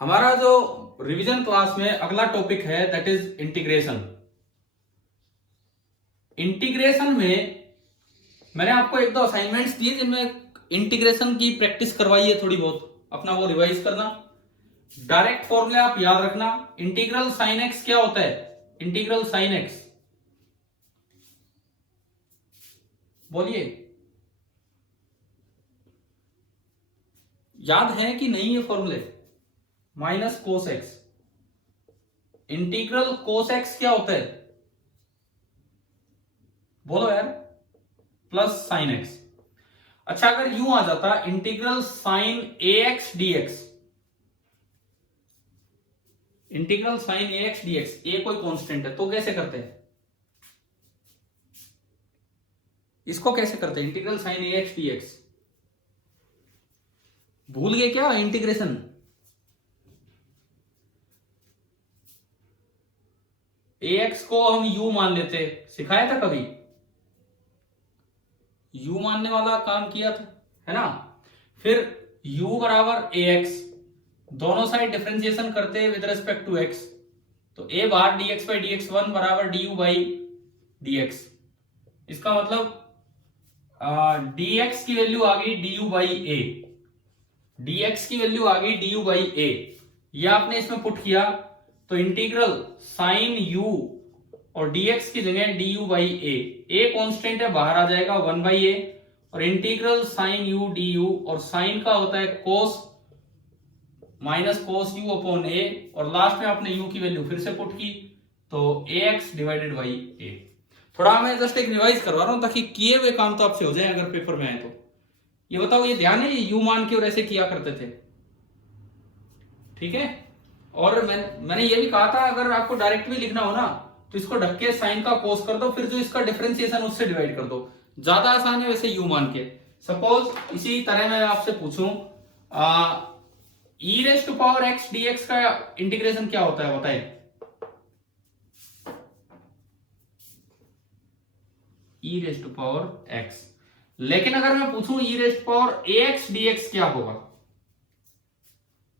हमारा जो revision class में अगला टॉपिक है दैट इज इंटीग्रेशन। इंटीग्रेशन में मैंने आपको एक दो असाइनमेंट्स दिए जिनमें इंटीग्रेशन की प्रैक्टिस करवाई है, थोड़ी बहुत अपना वो रिवाइज करना। डायरेक्ट फॉर्मूले आप याद रखना। इंटीग्रल साइन एक्स क्या होता है? इंटीग्रल साइन एक्स बोलिए, याद है कि नहीं ये फॉर्मूले? Minus cos x. Integral cos x क्या होता है? बोलो यार, प्लस साइन एक्स। अच्छा, अगर यूं आ जाता integral sine a x d x, integral sine a x d x, a कोई कांस्टेंट है तो कैसे करते हैं इसको? कैसे करते हैं integral sine a x d x? भूल गए क्या इंटीग्रेशन? ए एक्स को हम यू मान लेते, सिखाया था कभी? यू मानने वाला काम किया था, है ना? फिर u बराबर ए एक्स, दोनों साइड डिफरेंशिएशन करते हैं विद रिस्पेक्ट टू x, तो a bar dx by dx one बराबर du बाई dx। इसका मतलब dx की वैल्यू आ गई du बाई a, dx की वैल्यू आ गई du बाई a। यह आपने इसमें पुट किया तो इंटीग्रल साइन u और dx की जगह du बाई a कांस्टेंट है, बाहर आ जाएगा 1 बाई a, और इंटीग्रल साइन u du, और साइन का होता है कोस minus cos u upon a, और लास्ट में आपने u की वैल्यू फिर से पुट की तो ax डिवाइडेड बाई a। थोड़ा मैं जस्ट एक रिवाइज करवा रहा हूं ताकि किए हुए काम तो आपसे हो जाए अगर पेपर में आए तो। ये बताओ, ये ध्यान है ये u मान के और ऐसे किया करते थे, ठीक है? और मैंने ये भी कहा था अगर आपको डायरेक्ट भी लिखना हो ना तो इसको ढक के साइन का कोस कर दो, फिर जो इसका डिफरेंशिएशन उससे डिवाइड कर दो, ज्यादा आसान है वैसे u मान के। सपोज इसी तरह मैं आपसे पूछूं e raised to power x dx का इंटीग्रेशन क्या होता है बताइए? e raised to power x। लेकिन अगर मैं पूछूं e raised to power ax dx क्या होगा,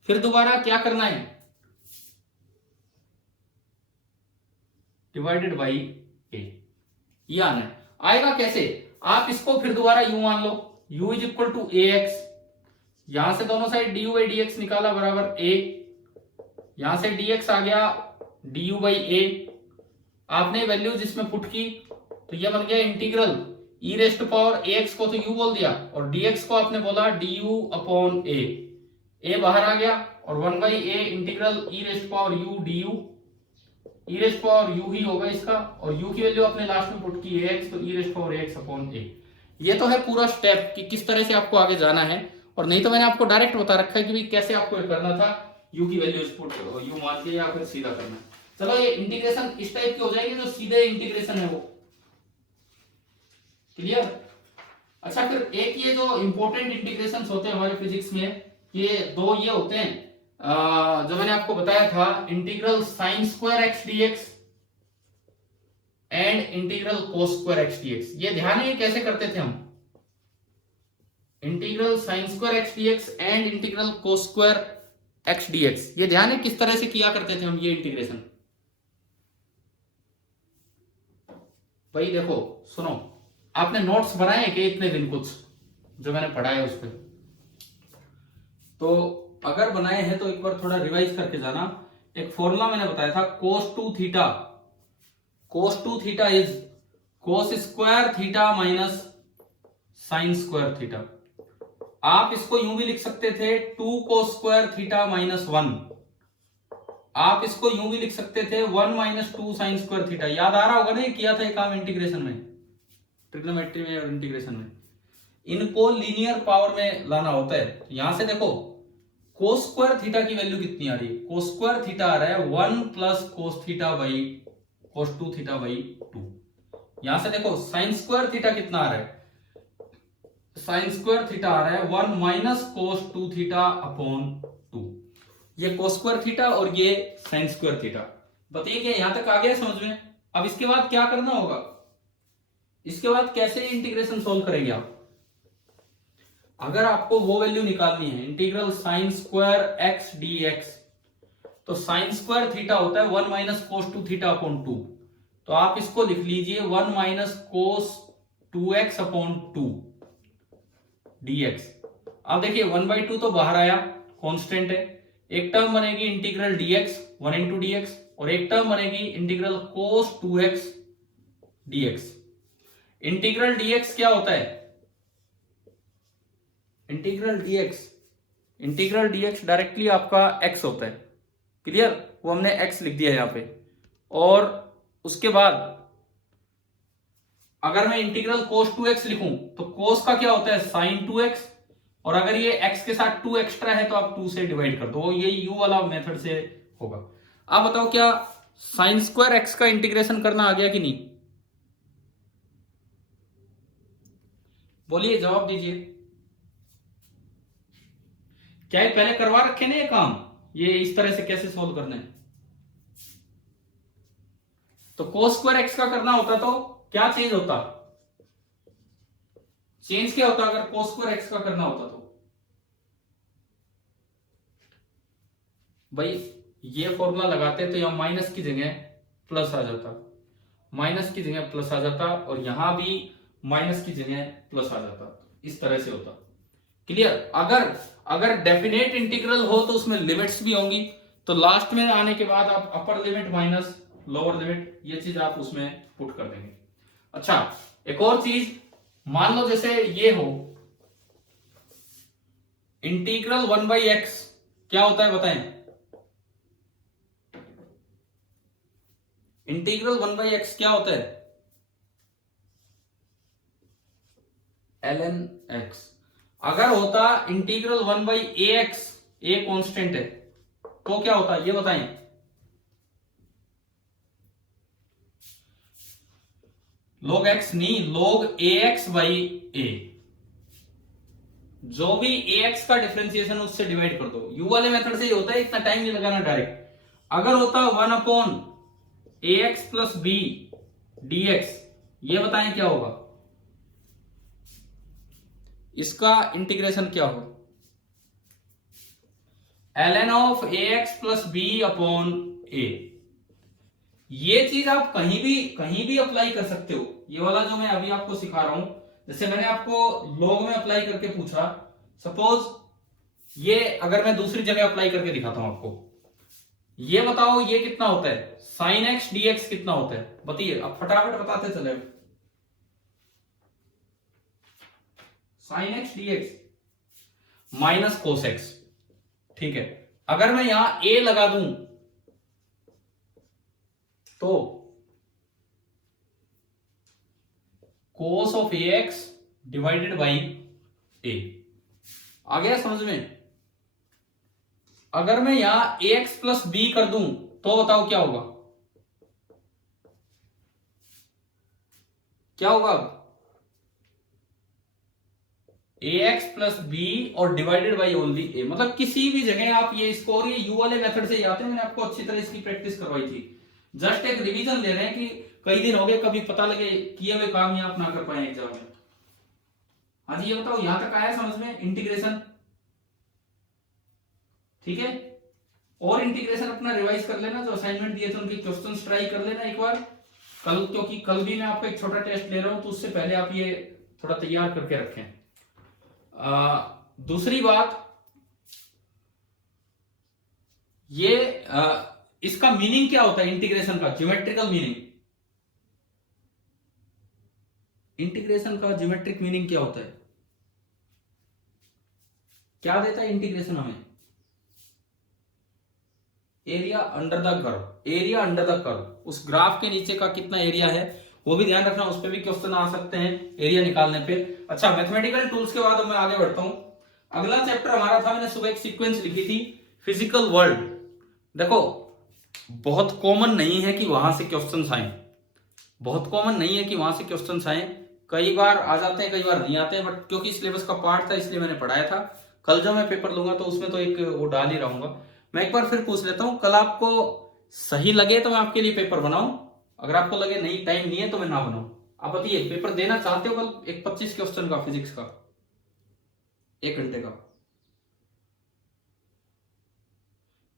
फिर दोबारा क्या करना है? डिवाइडेड बाई a, ये आना है। आएगा कैसे? आप इसको फिर दोबारा u मान लो, u is equal to ax, यहां से दोनों साइड du बाई dx निकाला बराबर a, यहां से dx आ गया du बाई a, आपने वैल्यूज इसमें पुट की तो ये बन गया integral e raised to power ax को तो u बोल दिया और dx को आपने बोला du अपॉन a बाहर आ गया और 1 by a integral e raised to power u du, e raised to power u ही होगा इसका, और u की वैल्यू आपने लास्ट में पुट की ax, तो e raised to power ax upon a। ये तो है पूरा स्टेप कि किस तरह से आपको आगे जाना है, और नहीं तो मैंने आपको डायरेक्ट बता रखा है कि भाई कैसे आपको ये करना था, u की वैल्यू पुट करो u मान के या फिर सीधा करना। चलो ये इंटीग्रेशन इस टाइप की हो जाएगी जो सीधे इंटीग्रेशन है वो, क्लियर? अच्छा, फिर एक ये जो इंपॉर्टेंट इंटीग्रेशंस होते हैं हमारे फिजिक्स में, ये दो ये होते हैं जो मैंने आपको बताया था, integral sine square x dx and integral cos square x dx. ये ध्यान है कैसे करते थे हम? Integral sine square x dx and integral cos square x dx, ये ध्यान है किस तरह से किया करते थे हम ये इंटीग्रेशन? भाई देखो सुनो, आपने नोट्स बनाए हैं कि इतने दिन कुछ जो मैंने पढ़ा है उस पर? तो अगर बनाए हैं तो एक बार थोड़ा रिवाइज करके जाना। एक फॉर्मूला मैंने बताया था cos two theta, cos two theta is cos square theta minus sine square theta. आप इसको यूं भी लिख सकते थे 2 cos स्क्वायर थीटा माइनस 1, आप इसको यूं भी लिख सकते थे 1 माइनस 2 साइन स्क्वायर थीटा। याद आ रहा होगा ना, ये किया था ये काम इंटीग्रेशन में, ट्रिग्नोमेट्री में और इंटीग्रेशन में। इनको लीनियर पावर में लाना होता है। यहां से देखो cos स्क्वायर थीटा की वैल्यू कितनी आ रही है? cos स्क्वायर थीटा आ रहा है 1 plus cos theta by cos two theta by 2। यहां से देखो साइन स्क्वायर थीटा कितना आ रहा है? साइन स्क्वायर थीटा आ रहा है 1 minus cos two theta upon 2। ये cos स्क्वायर थीटा और ये साइन स्क्वायर थीटा। बताइए क्या यहां तक आ गया समझ में? अब इसके बाद क्या करना होगा? इसके बाद कैसे इंटीग्रेशन सोल्व करेंगे आप? अगर आपको वो वैल्यू निकालनी है integral sine square x d x, तो साइन स्क्वायर थीटा होता है 1 माइनस कोस 2 थीटा अपॉन 2। तो आप इसको लिख लीजिए 1 minus cos 2x upon 2 dx। अब देखिए 1/2 तो बाहर आया, कांस्टेंट है। एक टर्म बनेगी इंटीग्रल dx 1 इंटू dx, और एक टर्म बनेगी इंटीग्रल कोस 2x dx। इंटीग्रल dx क्या होता है? इंटीग्रल dx डायरेक्टली आपका x होता है। क्लियर? वो हमने x लिख दिया यहां पे। और उसके बाद अगर मैं इंटीग्रल cos 2x लिखूं तो cos का क्या होता है? sin 2x। और अगर ये x के साथ 2 एक्स्ट्रा है तो आप 2 से डिवाइड कर दो, ये u वाला मेथड से होगा। आप बताओ क्या sin स्क्वायर x का इंटीग्रेशन करना आ गया कि नहीं? बोलिए, जवाब दीजिए। क्या ये पहले करवा रखे ना ये काम, ये इस तरह से कैसे सोल्व करना है? तो cos स्क्वायर x का करना होता तो क्या चेंज होता? चेंज क्या होता अगर cos स्क्वायर x का करना होता तो? भाई ये फॉर्मूला लगाते तो यहां माइनस की जगह प्लस आ जाता, माइनस की जगह प्लस आ जाता, और यहां भी माइनस की जगह प्लस आ जाता। इस तरह से होता। क्लियर? अगर डेफिनेट इंटीग्रल हो तो उसमें लिमिट्स भी होंगी, तो लास्ट में आने के बाद आप upper limit minus lower limit, ये चीज आप उसमें पुट कर देंगे। अच्छा, एक और चीज, मान लो जैसे ये हो इंटीग्रल 1/x, क्या होता है बताएं? इंटीग्रल 1/x क्या होता है? ln x। अगर होता इंटीग्रल 1/ax, a कांस्टेंट है, तो क्या होता ये बताएं? log x नहीं, log ax बाई a। जो भी ax का डिफरेंशिएशन उससे डिवाइड कर दो। u वाले मेथड से ही होता है, इतना टाइम नहीं लगाना डायरेक्ट। अगर होता 1 upon ax plus b dx, ये बताएं क्या होगा? इसका इंटीग्रेशन क्या हो? ln of ax plus b upon a। ये चीज आप कहीं भी अप्लाई कर सकते हो। ये वाला जो मैं अभी आपको सिखा रहा हूं, जैसे मैंने आपको log में अप्लाई करके पूछा, सपोज ये अगर मैं दूसरी जगह अप्लाई करके दिखाता हूं आपको, ये बताओ ये कितना होता है? sin x dx कितना होता है? बताइए, अब फटाफट बताते चले। sin x dx minus cos x। ठीक है, अगर मैं यहां a लगा दूं तो cos of ax divided by a। आ गया समझ में? अगर मैं यहां ax प्लस b कर दूं तो बताओ क्या होगा? क्या होगा? ax प्लस बी और डिवाइडेड बाई ओनली a। मतलब किसी भी जगह आप ये इसको, और ये u वाले मेथड से ही आते हैं, मैंने आपको अच्छी तरह इसकी प्रैक्टिस करवाई थी। जस्ट एक रिवीजन ले रहे हैं कि कई दिन हो गए, कभी पता लगे किए हुए काम ही आप ना कर पाए एग्जाम में। हाँ जी, ये बताओ यहां तक आया समझ में इंटीग्रेशन? ठीक है, और इंटीग्रेशन अपना रिवाइज कर लेना, जो असाइनमेंट दिए थे उनके क्वेश्चंस ट्राई कर लेना एक बार कल, क्योंकि कल भी मैं आपको एक छोटा टेस्ट ले रहा हूं, तो उससे पहले आप ये थोड़ा तैयार करके रखें। दूसरी बात, ये इसका मीनिंग क्या होता है इंटीग्रेशन का? Geometrical meaning. इंटीग्रेशन का ज्योमेट्रिक मीनिंग क्या होता है? क्या देता है इंटीग्रेशन हमें? Area under the curve. Area under the curve, उस ग्राफ के नीचे का कितना एरिया है वो भी ध्यान रखना, उस पर भी क्वेश्चन आ सकते हैं एरिया निकालने पे। अच्छा, मैथमेटिकल टूल्स के बाद मैं आगे बढ़ता हूं। अगला चैप्टर हमारा था, मैंने सुबह एक सीक्वेंस लिखी थी, फिजिकल वर्ल्ड। देखो बहुत कॉमन नहीं है कि वहां से क्वेश्चंस आए, बहुत कॉमन नहीं है कि वहां से क्वेश्चंस आए। कई बार आ जाते हैं, कई बार नहीं आते हैं, बट क्योंकि सिलेबस का पार्ट था इसलिए मैंने पढ़ाया था। कल जो मैं पेपर लूंगा तो उसमें तो एक वो डाल ही रहूंगा। मैं एक बार फिर पूछ लेता हूं, कल आपको सही लगे तो मैं आपके लिए पेपर बनाऊं, अगर आपको लगे नहीं टाइम नहीं है तो मैं ना बनाऊं। आप बताइए, पेपर देना चाहते हो कल? एक 25 क्वेश्चन का फिजिक्स का, 1 घंटे का।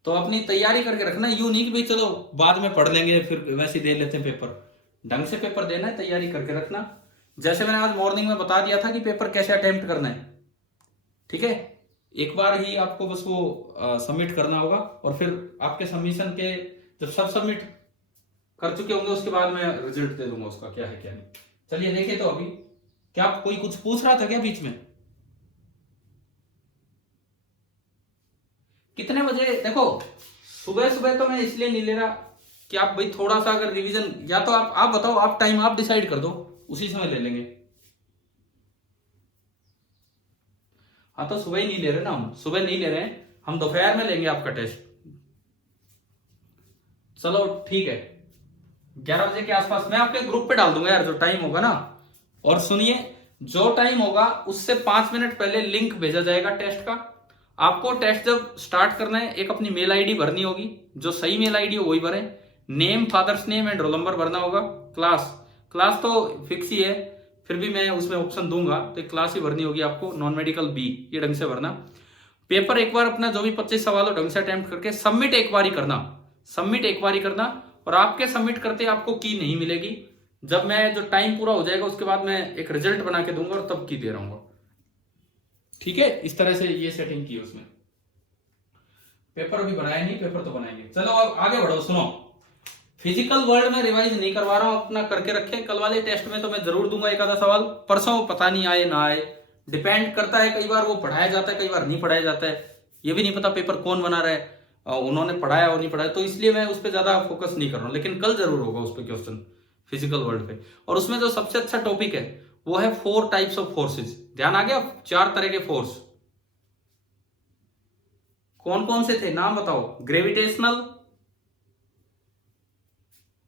तो अपनी तैयारी करके रखना, यूं नहीं कि भाई चलो बाद में पढ़ लेंगे फिर वैसे ही दे लेते हैं पेपर। ढंग से पेपर देना है, तैयारी करके रखना। जैसे मैंने आज मॉर्निंग में बता दिया था कि पेपर कैसे अटेम्प्ट करना है, ठीक है। एक बार ही आपको बस वो सबमिट करना होगा, और फिर आपके सबमिशन के जब सब सबमिट कर चुके होंगे उसके बाद मैं रिजल्ट दे दूंगा उसका क्या है क्या नहीं। चलिए देखिए, तो अभी क्या कोई कुछ पूछ रहा था क्या बीच में? कितने बजे? देखो सुबह सुबह तो मैं इसलिए नहीं ले रहा कि आप भाई थोड़ा सा अगर रिवीजन, या तो आप बताओ, आप टाइम आप डिसाइड कर दो, उसी समय ले लेंगे। हाँ तो सुबह ही नहीं ले रहे ना, हम सुबह नहीं ले रहे हैं, हम दोपहर में लेंगे आपका टेस्ट। चलो ठीक है, 11 बजे के आसपास मैं आपके ग्रुप पे डाल दूंगा यार, जो टाइम होगा ना। और सुनिए, जो टाइम होगा उससे 5 मिनट पहले लिंक भेजा जाएगा टेस्ट का। आपको टेस्ट जब स्टार्ट करना है, एक अपनी मेल आईडी भरनी होगी, जो सही मेल आईडी हो वही भरें। Name, father's name and roll number भरना होगा। क्लास, क्लास तो फिक्स ही है, फिर भी मैं उसमें ऑप्शन दूंगा, तो क्लास ही भरनी होगी आपको, नॉन मेडिकल बी, ये ढंग से भरना। पेपर एक बार अपना जो भी 25 सवाल हो ढंग से अटेम्प्ट करके सबमिट एक बार ही करना, सबमिट एक बार ही करना। और आपके सबमिट करते आपको की नहीं मिलेगी, जब मैं जो टाइम पूरा हो जाएगा उसके बाद मैं एक रिजल्ट बना के दूंगा और तब की दे रहूंगा, ठीक है। इस तरह से ये सेटिंग की उसमें। पेपर अभी बनाया नहीं, पेपर तो बनाएंगे। चलो अब आगे बढ़ो, सुनो। फिजिकल वर्ल्ड में रिवाइज नहीं करवा रहा हूं, अपना करके रखे। कल वाले टेस्ट में तो मैं जरूर दूंगा एक आधा सवाल, परसों पता नहीं आए ना आए, डिपेंड करता है। कई बार वो पढ़ाया जाता है, कई बार नहीं पढ़ाया जाता है, ये भी नहीं पता पेपर कौन बना रहा है, उन्होंने पढ़ाया और नहीं पढ़ाया, तो इसलिए मैं उस पर ज्यादा फोकस नहीं कर रहा हूं। लेकिन कल जरूर होगा उस पर क्वेश्चन, फिजिकल वर्ल्ड पे। और उसमें जो सबसे अच्छा टॉपिक है वो है 4 टाइप्स ऑफ फोर्सेज। ध्यान आ गया? 4 तरह के फोर्स कौन कौन से थे, नाम बताओ। Gravitational,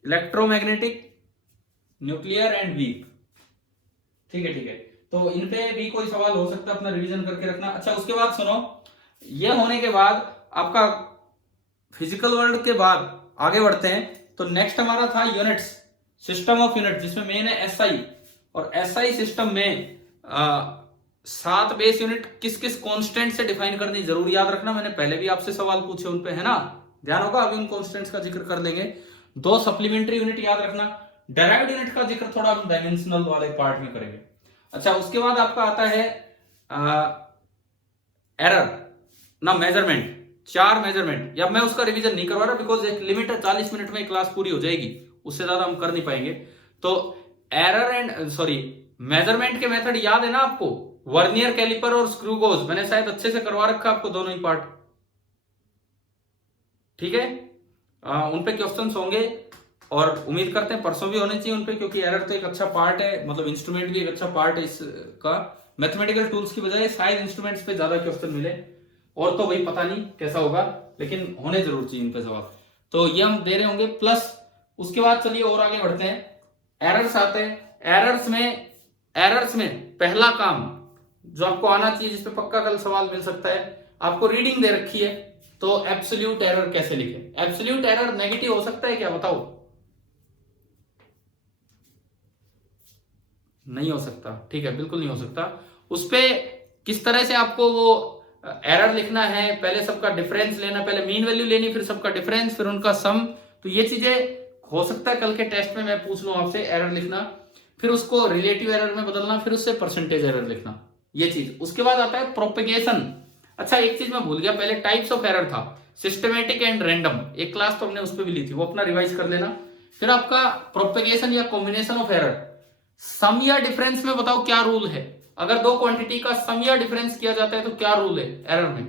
electromagnetic, nuclear and weak. ठीक है ठीक है, तो इन पे भी कोई सवाल हो सकता है, अपना रिवीजन करके रखना। अच्छा उसके बाद सुनो, ये होने के बाद आपका फिजिकल वर्ल्ड के बाद आगे बढ़ते हैं, तो नेक्स्ट हमारा था यूनिट्स, सिस्टम ऑफ यूनिट, जिसमें मेन है एसआई। और एसआई सिस्टम में 7 बेस यूनिट किस किस कांस्टेंट से डिफाइन करनी, जरूर याद रखना। मैंने पहले भी आपसे सवाल पूछे उन पे, है ना, ध्यान होगा। अभी उन कांस्टेंट्स का जिक्र कर लेंगे। 2 सप्लीमेंट्री यूनिट याद रखना। डेराइव्ड यूनिट का जिक्र थोड़ा हम डायमेंशनल वाले पार्ट में करेंगे। अच्छा उसके बाद आपका आता है एरर ना, मेजरमेंट, 4 मेजरमेंट। या मैं उसका रिवीजन नहीं करवा रहा, बिकॉज एक लिमिट है, 40 मिनट में क्लास पूरी हो जाएगी, उससे ज्यादा हम कर नहीं पाएंगे। तो एरर एंड सॉरी मेजरमेंट के मेथड याद है ना आपको, वर्नियर कैलिपर और स्क्रू गोज, मैंने शायद अच्छे से करवा रखा आपको दोनों ही पार्ट, ठीक है। उन पे क्वेश्चंस होंगे और उम्मीद करते हैं परसों भी होने चाहिए उन पे, क्योंकि एरर तो एक अच्छा पार्ट है, मतलब इंस्ट्रूमेंट भी एक अच्छा पार्ट है इसका। मैथमेटिकल टूल्स की बजाय शायद इंस्ट्रूमेंट्स पे ज्यादा क्वेश्चन मिले, और तो भाई पता नहीं कैसा होगा, लेकिन होने जरूर चाहिए इन पे सवाल। तो ये हम दे रहे होंगे प्लस। उसके बाद चलिए और आगे बढ़ते हैं, एरर्स आते हैं। एरर्स में पहला काम जो आपको आना चाहिए, जिसपे पक्का कल सवाल मिल सकता है, आपको रीडिंग दे रखी है, तो एब्सोल्यूट एरर कैसे लिखें। एब्सोल्यूट एरर नेगेटिव हो सकता है क्या, बताओ? नहीं हो सकता, ठीक है, बिल्कुल नहीं हो सकता। उस पे किस तरह से आपको वो एरर लिखना है, पहले सबका डिफरेंस लेना, पहले मीन वैल्यू लेनी, फिर सबका डिफरेंस, फिर उनका सम। तो ये चीजें हो सकता है कल के टेस्ट में मैं पूछ लूं आपसे, एरर लिखना, फिर उसको रिलेटिव एरर में बदलना, फिर उससे परसेंटेज एरर लिखना, ये चीज। उसके बाद आता है प्रोपेगेशन। अच्छा एक चीज मैं भूल गया, पहले टाइप्स ऑफ एरर था, सिस्टमेटिक एंड रैंडम, एक क्लास तो हमने उस पर भी ली थी, वो अपना रिवाइज कर लेना। फिर आपका प्रोपेगेशन या कॉम्बिनेशन ऑफ एरर। सम या डिफरेंस में बताओ क्या रूल है, अगर 2 क्वांटिटी का सम या डिफरेंस किया जाता है तो क्या रूल है एरर में।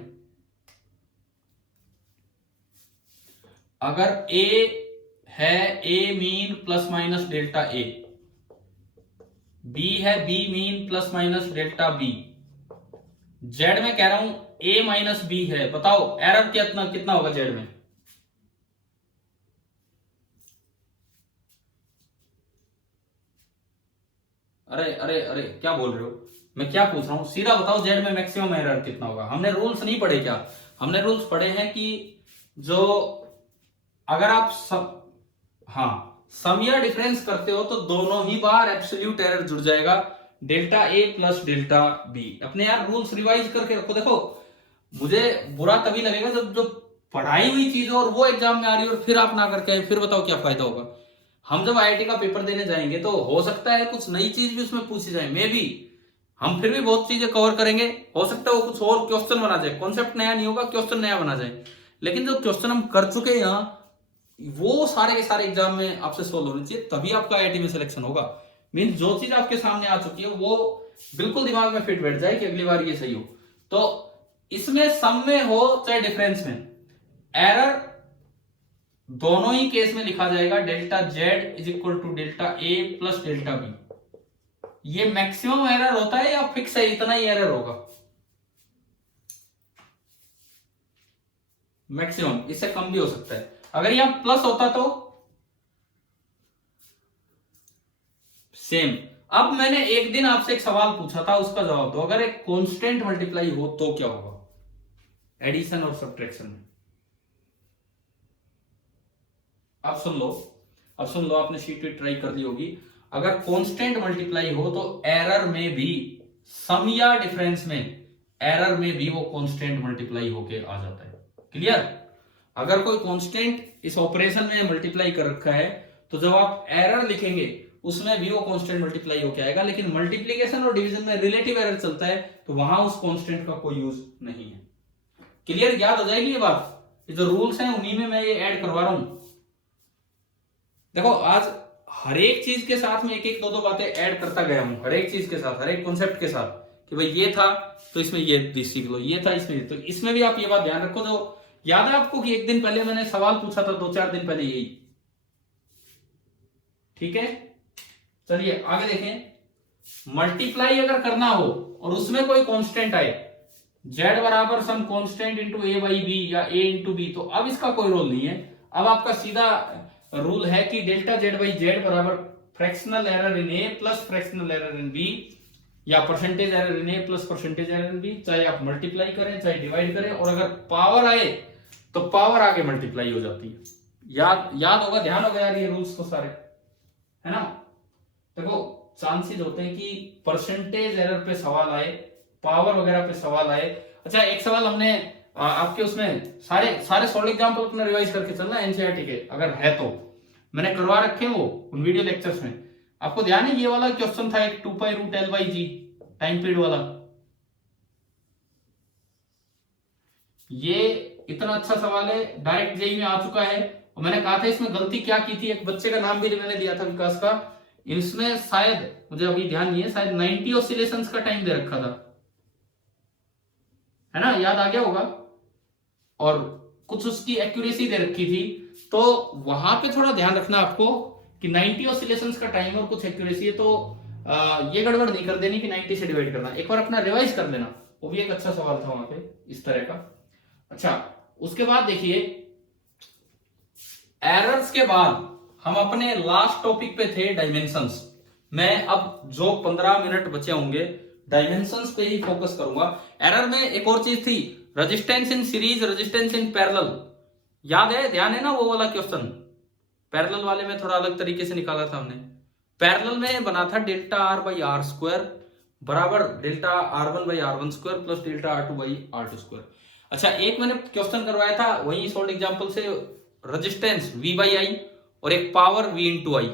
अगर ए है A mean plus minus delta A, B है B mean plus minus delta B, Z में कह रहा हूं ए माइनस बी है, बताओ एरर कितना होगा जेड में? अरे अरे अरे क्या बोल रहे हो, मैं क्या पूछ रहा हूं, सीधा बताओ जेड में मैक्सिमम एरर कितना होगा। हमने रूल्स नहीं पढ़े क्या? हमने रूल्स पढ़े हैं कि जो अगर आप हाँ सम या डिफरेंस करते हो तो दोनों ही बार एब्सोल्यूट एरर जुड़ जाएगा, delta A plus delta B. अपने यार रूल्स रिवाइज करके रखो। देखो मुझे बुरा तभी लगेगा जब पढ़ाई हुई चीज और वो एग्जाम में आ रही है और फिर आप ना करके आए, फिर बताओ क्या फायदा होगा। हम जब आईआईटी का पेपर देने जाएंगे तो हो सकता है कुछ नई चीज भी उसमें पूछी जाए, मे बी हम फिर भी बहुत चीजें कवर करेंगे, हो सकता है वो कुछ और क्वेश्चन बना जाए, कॉन्सेप्ट नया नहीं होगा, क्वेश्चन नया बना जाए, लेकिन जो क्वेश्चन हम कर चुके हैं यहाँ वो सारे के सारे एग्जाम में आपसे सोल्व होने चाहिए, तभी आपका आईआईटी में सिलेक्शन होगा। मीन जो चीज आपके सामने आ चुकी है वो बिल्कुल दिमाग में फिट बैठ जाए कि अगली बार ये सही हो। तो इसमें सम में हो चाहे डिफरेंस में, एरर दोनों ही केस में लिखा जाएगा delta Z is equal to delta A plus delta B. ये मैक्सिमम एरर होता है या फिक्स है, इतना ही एरर होगा मैक्सिमम, इससे कम भी हो सकता है। अगर यहां प्लस होता तो सेम। अब मैंने एक दिन आपसे एक सवाल पूछा था, उसका जवाब दो, अगर एक कांस्टेंट मल्टीप्लाई हो तो क्या होगा एडिशन और सब्ट्रैक्शन में। अब सुन लो, अब सुन लो, आपने शीट पे ट्राई कर दी होगी। अगर कांस्टेंट मल्टीप्लाई हो तो एरर में भी, सम या डिफरेंस में, एरर में भी वो कांस्टेंट मल्टीप्लाई होके आ जाता है। क्लियर। अगर कोई कांस्टेंट इस ऑपरेशन में मल्टीप्लाई कर रखा है तो जब आप एरर लिखेंगे उसमें भी वो कांस्टेंट मल्टीप्लाई होके आएगा, लेकिन मल्टीप्लीकेशन और डिवीजन में रिलेटिव एरर चलता है तो वहां उस कांस्टेंट का कोई यूज नहीं है। क्लियर, याद हो जाएगी ये बात। ये जो रूल्स हैं उन्हीं में मैं ये ऐड करवा रहा हूं। देखो आज हर एक चीज के साथ में एक एक दो दो बातें ऐड करता गया हूं, हर एक चीज के साथ, हर एक कॉन्सेप्ट के साथ, कि भाई ये था तो इसमें ये सीख लो, ये था इसमें, तो इसमें भी आप ये बात ध्यान रखो। जो याद है आपको कि एक दिन पहले मैंने सवाल पूछा था, 2-4 दिन पहले, यही। ठीक है, चलिए आगे देखें। मल्टीप्लाई अगर करना हो और उसमें कोई कांस्टेंट आए, z बराबर some constant into A by B या ए इंटू बी, तो अब इसका कोई रोल नहीं है। अब आपका सीधा रूल है कि डेल्टा जेड बाई जेड बराबर fractional error in a plus fractional error in b, या percentage error in a plus percentage error in b, चाहे आप मल्टीप्लाई करें चाहे डिवाइड करें, और अगर पावर आए तो पावर आगे मल्टीप्लाई हो जाती है। याद होगा, ध्यान होगा यार ये रूल्स तो सारे, है ना। देखो चांसेस होते हैं कि परसेंटेज एरर पे सवाल आए, पावर वगैरह पे सवाल आए। अच्छा एक सवाल हमने आपके उसमें सारे सॉल्व एग्जांपल अपना रिवाइज करके चलना एनसीईआरटी के, अगर है तो मैंने करवा रखे हैं वो उन वीडियो लेक्चर्स में। आपको ध्यान है ये वाला क्वेश्चन था एक 2π√L/g टाइम पीरियड वाला, ये इतना अच्छा सवाल है, डायरेक्ट जेईई में आ चुका है। और मैंने कहा था इसमें गलती क्या की थी, एक बच्चे का नाम भी मैंने दिया था विकास का, इसमें शायद, मुझे अभी ध्यान नहीं है, शायद 90 ऑसिलेशंस का टाइम दे रखा था, है ना, याद आ गया होगा, और कुछ उसकी एक्यूरेसी दे रखी थी। तो वहां पे थोड़ा ध्यान रखना आपको कि 90 ऑसिलेशंस का टाइम और कुछ एक्यूरेसी है, तो ये गड़बड़ नहीं कर देनी कि 90 से डिवाइड करना, एक बार अपना रिवाइज कर लेना। वो भी एक अच्छा सवाल था वहां पे इस तरह का। अच्छा उसके बाद देखिए एरर्स के बाद हम अपने लास्ट टॉपिक पे थे, डायमेंशंस। मैं अब जो 15 मिनट बचे होंगे डायमेंशंस पे ही फोकस करूंगा। एरर में एक और चीज थी, resistance in series, resistance in parallel, याद है, ध्यान है ना वो वाला क्वेश्चन। पैरेलल वाले में थोड़ा अलग तरीके से निकाला था हमने। पैरेलल में बना था delta r by r square बराबर delta R1 by R1 square plus delta R2 by R2 square. अच्छा एक मैंने क्वेश्चन करवाया था वही सॉल्व एग्जांपल से, रेजिस्टेंस V बाई I और एक पावर V इंटू I,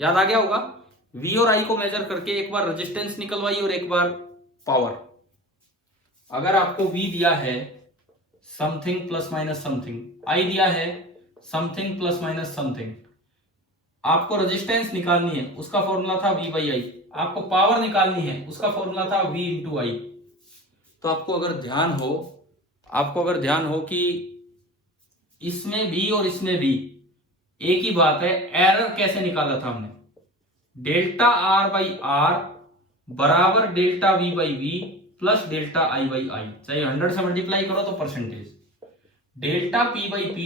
याद आ गया होगा। V और I को मेजर करके एक बार रेजिस्टेंस निकलवाई और एक बार पावर। अगर आपको V दिया है something plus minus something, I दिया है समथिंग प्लस माइनस समथिंग, आपको रेजिस्टेंस निकालनी है उसका फॉर्मूला था V बाई I, आपको पावर निकालनी है उसका फॉर्मूला था V इंटू I। तो आपको अगर ध्यान हो कि इसमें भी और इसमें भी एक ही बात है, एरर कैसे निकाला था हमने, डेल्टा R बाई R बराबर delta V by V plus delta I by I, चाहे 100 से मल्टीप्लाई करो तो percentage, delta P by P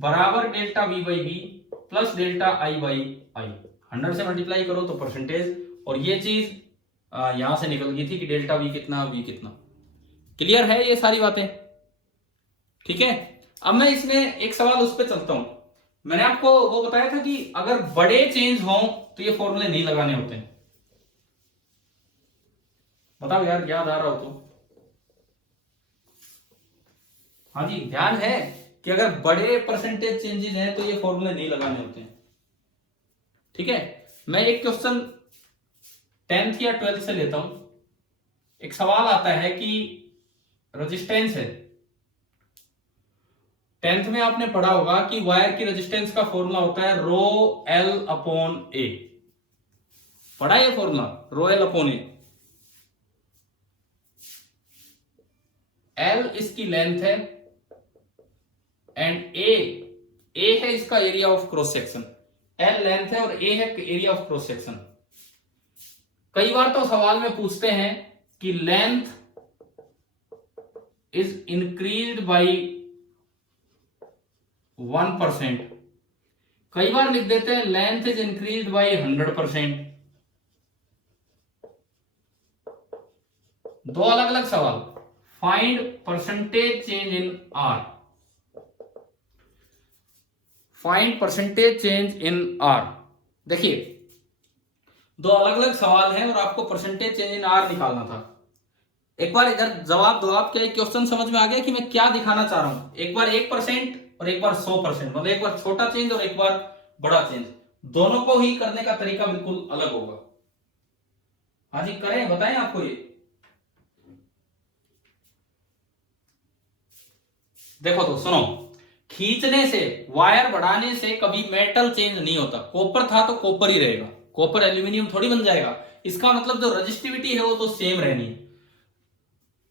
बराबर delta V by V plus delta I by I, 100 से मल्टीप्लाई करो तो परसेंटेज। और ये चीज यहां से निकल गई थी कि डेल्टा V कितना, V कितना। क्लियर है ये सारी बातें, ठीक है। अब मैं इसमें एक सवाल उस पर चलता हूं। मैंने आपको वो बताया था कि अगर बड़े चेंज हो तो ये फॉर्मूले नहीं लगाने होते हैं, बताओ यार याद आ रहा हो तो। हाँ जी, ध्यान है कि अगर बड़े परसेंटेज चेंजेस हैं तो ये फॉर्मूले नहीं लगाने होते हैं। ठीक है, मैं एक क्वेश्चन 10th या 12th से लेता हूं। एक सवाल आता है कि रेजिस्टेंस है, 10th में आपने पढ़ा होगा कि वायर की रेजिस्टेंस का फॉर्मूला होता है रो एल अपॉन ए। पढ़ा है फॉर्मूला, रो एल अपॉन ए। एल इसकी लेंथ है एंड ए है इसका area of cross section. L length है और ए है एरिया ऑफ क्रॉस सेक्शन। कई बार तो सवाल में पूछते हैं कि लेंथ इज इंक्रीज्ड बाई 1%। कई बार लिख देते हैं लेंथ इज इंक्रीज्ड बाई 100%। दो अलग अलग सवाल। Find percentage change in are. Find percentage change in are. देखिए, दो अलग अलग सवाल हैं और आपको परसेंटेज चेंज इन आर निकालना था। एक बार इधर जवाब दो। आप क्या क्वेश्चन समझ में आ गया कि मैं क्या दिखाना चाह रहा हूं? एक बार 1% और एक बार 100%, मतलब एक बार छोटा चेंज और एक बार बड़ा चेंज। दोनों को ही करने का तरीका बिल्कुल अलग होगा। हाँ जी, करें, बताएं आपको ये। देखो तो सुनो, खींचने से, वायर बढ़ाने से कभी मेटल चेंज नहीं होता। कॉपर था तो कॉपर ही रहेगा, कॉपर एल्यूमिनियम थोड़ी बन जाएगा। इसका मतलब जो रजिस्टिविटी है वो तो सेम रहनी है।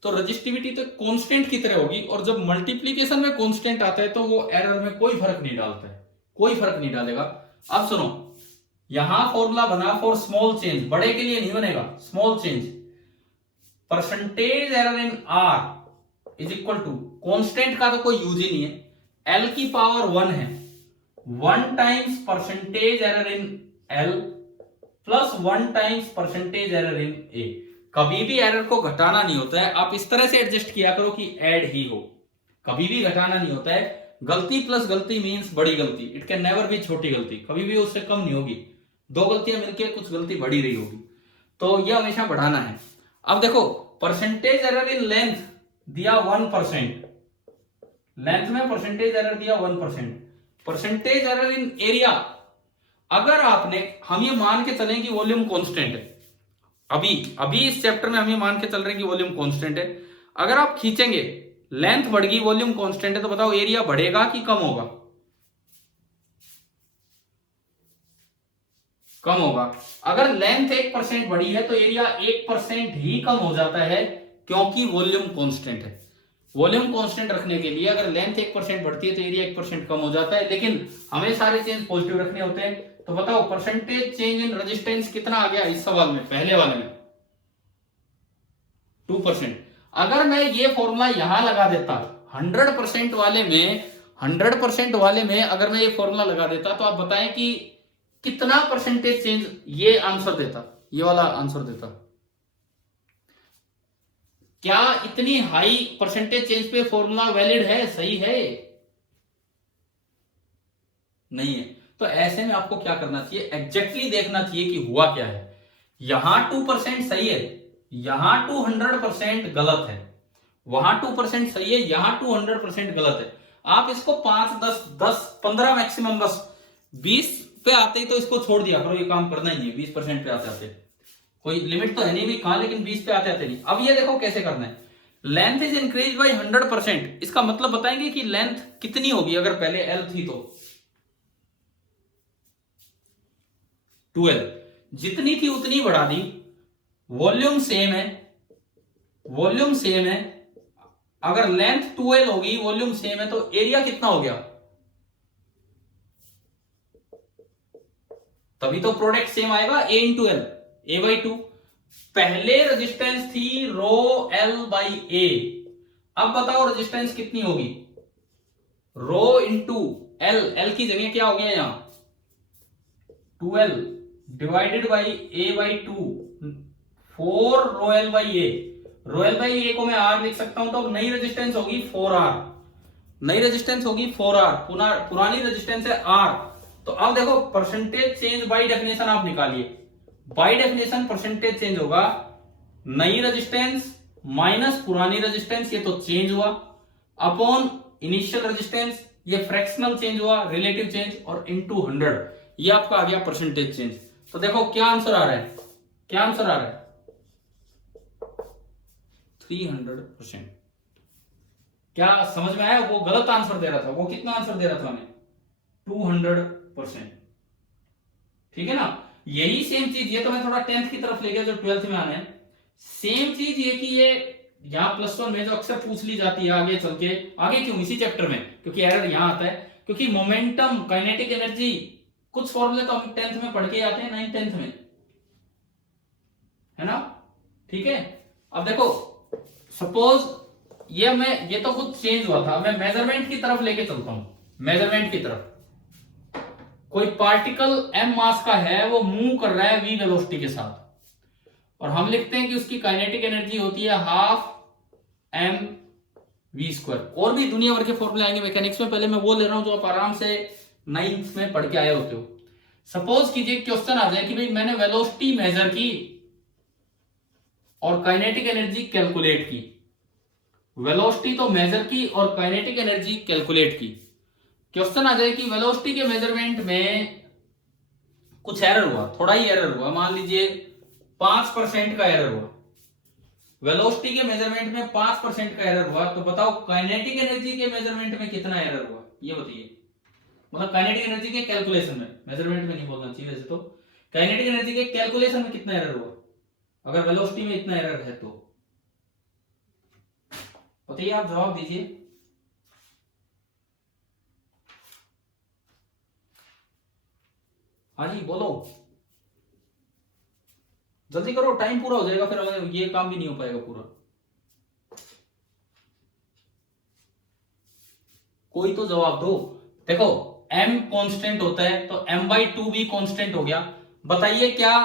तो रजिस्टिविटी तो कांस्टेंट की तरह होगी, और जब मल्टीप्लीकेशन में कांस्टेंट आता है तो वो एरर में कोई फर्क नहीं डालता है, कोई फर्क नहीं डालेगा। अब सुनो, यहां फॉर्मूला बना फॉर स्मॉल चेंज, बड़े के लिए नहीं बनेगा, small change. Percentage error in R is equal to, constant का तो कोई यूज ही नहीं है, एल की पावर 1 है, 1 times percentage error in l plus 1 times percentage error in a. कभी भी एरर को घटाना नहीं होता है। आप इस तरह से एडजस्ट किया करो कि ऐड ही हो, कभी भी घटाना नहीं होता है। गलती प्लस गलती मींस बड़ी गलती, इट कैन नेवर बी छोटी गलती, कभी भी उससे कम नहीं होगी। दो गलतियां मिलकर कुछ गलती बढ़ी रही होगी, तो यह हमेशा बढ़ाना है। अब देखो, परसेंटेज एरर इन लेंथ दिया 1%, लेंथ में परसेंटेज एरर दिया 1%। परसेंटेज एरर इन एरिया, अगर आपने, हम ये मान के चलें कि वॉल्यूम कांस्टेंट है, अभी इस चैप्टर में हम ये मान के चल रहे हैं कि वॉल्यूम कांस्टेंट है। अगर आप खींचेंगे, लेंथ बढ़ गई, वॉल्यूम कांस्टेंट है, तो बताओ एरिया बढ़ेगा कि कम होगा? कम होगा। अगर लेंथ 1% बढ़ी है तो एरिया 1% ही कम हो जाता है, क्योंकि वॉल्यूम कांस्टेंट है। वॉल्यूम कांस्टेंट रखने के लिए अगर लेंथ 1% बढ़ती है तो एरिया 1% कम हो जाता है, लेकिन हमें सारे चेंज पॉजिटिव रखने होते हैं। तो बताओ परसेंटेज चेंज इन रेजिस्टेंस कितना आ गया इस सवाल में? पहले वाले में 2%। अगर मैं ये फॉर्मूला यहां लगा देता 100% वाले में, 100% वाले में अगर मैं ये फॉर्मूला लगा देता, तो आप बताएं कि कितना परसेंटेज चेंज ये आंसर देता, ये वाला आंसर देता? क्या इतनी हाई परसेंटेज चेंज पे फॉर्मूला वैलिड है, सही है? नहीं है। तो ऐसे में आपको क्या करना चाहिए? एग्जैक्टली देखना चाहिए कि हुआ क्या है। यहां 2% सही है, यहां 200% गलत है, वहां 2% सही है, यहां 200% गलत है। आप इसको 5, 10, 10, 15 मैक्सिमम, बस 20 पे आते ही तो इसको छोड़ दिया करो, ये काम करना ही नहीं है। 20% पे आते आते कोई लिमिट तो है नहीं भी कहां, लेकिन 20 पे आते आते नहीं। अब ये देखो कैसे करना है। लेंथ इज इंक्रीज बाई 100%, इसका मतलब बताएंगे कि लेंथ कितनी होगी अगर पहले एल थी तो 12, जितनी थी उतनी बढ़ा दी। वॉल्यूम सेम है, वॉल्यूम सेम है। अगर लेंथ 12 होगी, वॉल्यूम सेम है, तो एरिया कितना हो गया? तभी तो प्रोडक्ट सेम आएगा, ए इंटू एल, ए बाई 2। पहले रेजिस्टेंस थी रो एल बाई ए, अब बताओ रेजिस्टेंस कितनी होगी? रो इंटू एल, एल की जगह क्या हो गया यहां? 12 divided by a by 2, 4 rho l by a. Rho l by a को मैं आर लिख सकता हूं, तो नई रेजिस्टेंस होगी 4R, नई रेजिस्टेंस होगी 4R, पुरानी रेजिस्टेंस है R। तो अब देखो परसेंटेज चेंज बाय डेफिनेशन आप निकालिए। बाय डेफिनेशन परसेंटेज चेंज होगा नई रेजिस्टेंस माइनस पुरानी रेजिस्टेंस, ये तो चेंज हुआ। अपॉन इनिशियल रेजिस्टेंस, ये फ्रैक्शनल चेंज हुआ, रिलेटिव चेंज, और इनटू 100, ये आपका आ गया परसेंटेज चेंज। तो देखो क्या आंसर आ रहा है, क्या आंसर आ रहा है, 300%। क्या समझ में आया? वो गलत आंसर दे रहा था, वो कितना आंसर दे रहा था हमें, 200%। ठीक है ना? यही सेम चीज, ये तो मैं थोड़ा 10th की तरफ ले गया जो 12th में आना है। सेम चीज ये कि ये यहाँ +1 में जो अक्सर पूछ ली जाती है आगे चल के, आगे क्यों, इसी चैप्टर में, क्योंकि एरर यहाँ आता है, क्योंकि मोमेंटम, काइनेटिक एनर्जी, कुछ फॉर्मूले तो हम 10th में पढ़ के आते हैं, 9th 10th में, है ना? ठीक है। अब देखो सपोज ये तो कुछ चेंज हुआ था, मैं मेजरमेंट की तरफ लेके चलता हूं, मेजरमेंट की तरफ। कोई पार्टिकल m मास का है, वो मूव कर रहा है v वेलोसिटी के साथ, और हम लिखते हैं कि उसकी काइनेटिक एनर्जी होती है ½ mv²। और भी दुनिया भर के फॉर्मूले आएंगे मैकेनिक्स में, पहले मैं वो ले रहा हूं जो आप आराम से 9th में पढ़ के आए होते हो। सपोज कीजिए क्वेश्चन आ जाए कि भाई मैंने वेलोसिटी मेजर की और काइनेटिक एनर्जी कैलकुलेट की, वेलोसिटी तो मेजर की और काइनेटिक एनर्जी कैलकुलेट की। क्वेश्चन आ जाए कि वेलोसिटी के मेजरमेंट में कुछ एरर हुआ, थोड़ा ही एरर हुआ, मान लीजिए 5% का एरर हुआ, वेलोसिटी के मेजरमेंट में 5% का एरर हुआ, तो बताओ काइनेटिक एनर्जी के मेजरमेंट में कितना एरर हुआ, ये बताइए। मतलब काइनेटिक एनर्जी के कैलकुलेशन में, मेजरमेंट में नहीं बोलना चाहिए वैसे तो, काइनेटिक एनर्जी के कैलकुलेशन में कितना एरर हुआ, अगर वेलोसिटी में इतना एरर है तो बताइए, आप जवाब दीजिए। हाँ जी बोलो, जल्दी करो, टाइम पूरा हो जाएगा, फिर ये काम भी नहीं हो पाएगा पूरा। कोई तो जवाब दो। देखो m कांस्टेंट होता है तो m/2 भी कांस्टेंट हो गया। बताइए क्या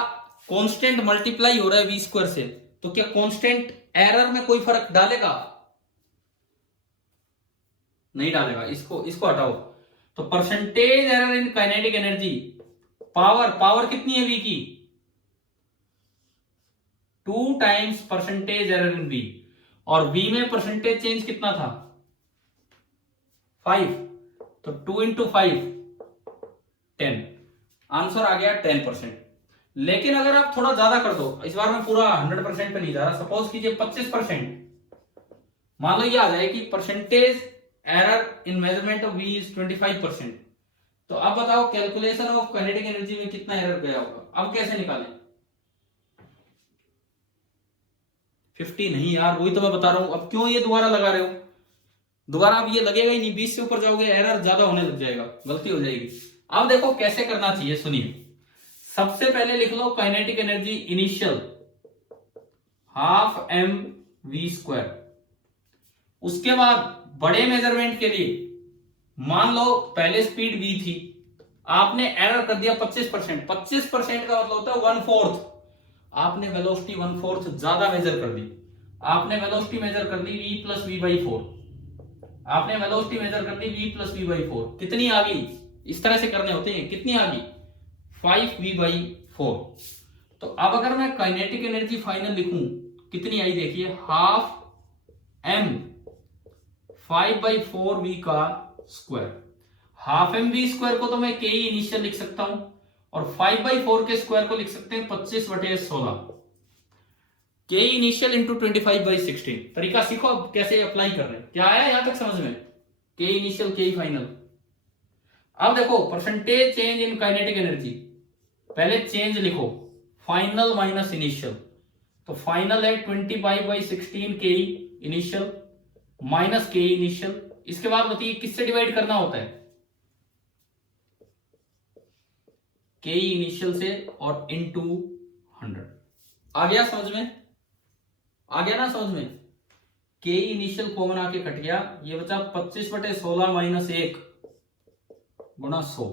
कांस्टेंट मल्टीप्लाई हो रहा है v² से, तो क्या कांस्टेंट एरर में कोई फर्क डालेगा? नहीं डालेगा। इसको हटाओ। तो percentage error in kinetic energy, power कितनी है v की, 2 टाइम्स परसेंटेज एरर इन v, और v में परसेंटेज चेंज कितना था, 5, तो 2 × 5 10, आंसर आ गया 10%। लेकिन अगर आप थोड़ा ज्यादा कर दो, इस बार मैं पूरा 100% पे नहीं जा रहा, सपोज कीजिए 25%, मान लो ये आ जाए कि percentage error in measurement of v is 25%, तो अब बताओ कैलकुलेशन ऑफ काइनेटिक एनर्जी में कितना एरर गया होगा, अब कैसे निकालें? 50 नहीं यार, वही तो मैं बता रहा हूं, अब क्यों ये दोबारा लगा रहे हो, दोबारा अब ये लगेगा ही नहीं, 20 से ऊपर जाओगे एरर ज्यादा होने लग जाएगा, गलती हो जाएगी। अब देखो कैसे करना चाहिए, सुनिए। सबसे पहले लिख लो काइनेटिक एनर्जी इनिशियल ½ mv²। उसके बाद बड़े मेजरमेंट के लिए मान लो पहले स्पीड v थी, आपने एरर कर दिया 25%, 25% का मतलब होता है 1/4, आपने वेलोसिटी 1/4 ज्यादा मेजर कर दी, आपने वेलोसिटी मेजर कर दी v + v/4, आपने वेलोसिटी मेजर कर दी v + v/4, कितनी आ गई, इस तरह से करने होते हैं, कितनी आ गई, 5v/4। तो अब अगर मैं काइनेटिक एनर्जी फाइनल लिखूं, कितनी आई देखिए, ½ m 5/4v का स्क्वायर, ½ mv² को तो मैं ke इनिशियल लिख सकता हूं, और 5/4 के स्क्वायर को लिख सकते हैं 25/16, के इनिशियल इंटू 25/16। तरीका सीखो अब कैसे अप्लाई कर रहे हैं, क्या आया यहां तक समझ में, के इनिशियल के फाइनल। अब देखो percentage change in kinetic energy, पहले चेंज लिखो, फाइनल माइनस इनिशियल, तो फाइनल है 25/16 के इनिशियल माइनस के इनिशियल। इसके बाद बताइए किससे डिवाइड करना होता है, के इनिशियल से और इनटू 100। आ गया समझ में, आ गया ना समझ में, के इनिशियल कॉमन आके कट गया, ये बचा 25/16 माइनस 1 गुणा 100,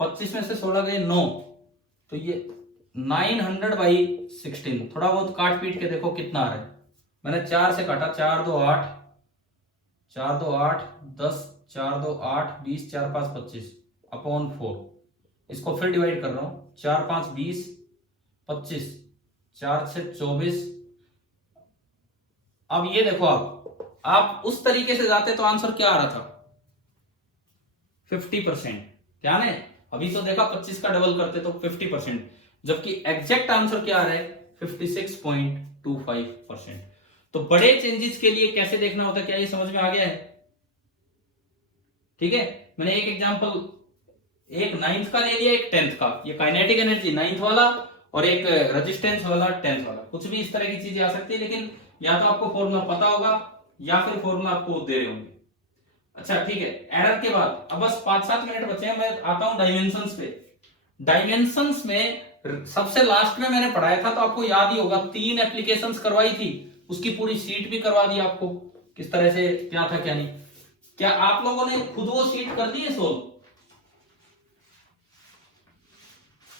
25 में से 16 गए 9, तो ये 900/16। थोड़ा बहुत काट पीट के देखो कितना आ रहा है, मैंने 4 से काटा, 4 2 8, 4 2 8 10, 4 2 8 20, 4 5 25 अपॉन 4। इसको फिर डिवाइड कर रहा हूं, 4 5 20 25, 4 6 24। अब ये देखो आप, आप उस तरीके से जाते तो आंसर क्या आ रहा था? 50%। ध्यान है, अभी तो देखा 25 का डबल करते तो 50%, जबकि एग्जैक्ट आंसर क्या आ रहा है? 56.25%। तो बड़े चेंजेस के लिए कैसे देखना होता है, क्या ये समझ में आ गया है? ठीक है, मैंने एक एग्जांपल, एक 9th का ले लिया, एक 10th का। ये काइनेटिक एनर्जी 9th वाला और एक रेजिस्टेंस वाला 10th वाला। कुछ भी इस तरह की चीजें आ सकती है, लेकिन या तो आपको फॉर्मूला पता होगा या फिर फॉर्मूला आपको दे रहे होंगे। अच्छा ठीक है, एरर के बाद अब बस 5-7 मिनट बचे हैं, मैं आता हूं डायमेंशंस पे। डायमेंशंस में सबसे लास्ट में मैंने पढ़ाया था, तो आपको याद ही होगा, 3 एप्लीकेशंस करवाई थी, उसकी पूरी शीट भी करवा दी आपको, किस तरह से क्या था क्या नहीं। क्या आप लोगों ने खुद वो शीट कर दी है सोल्व?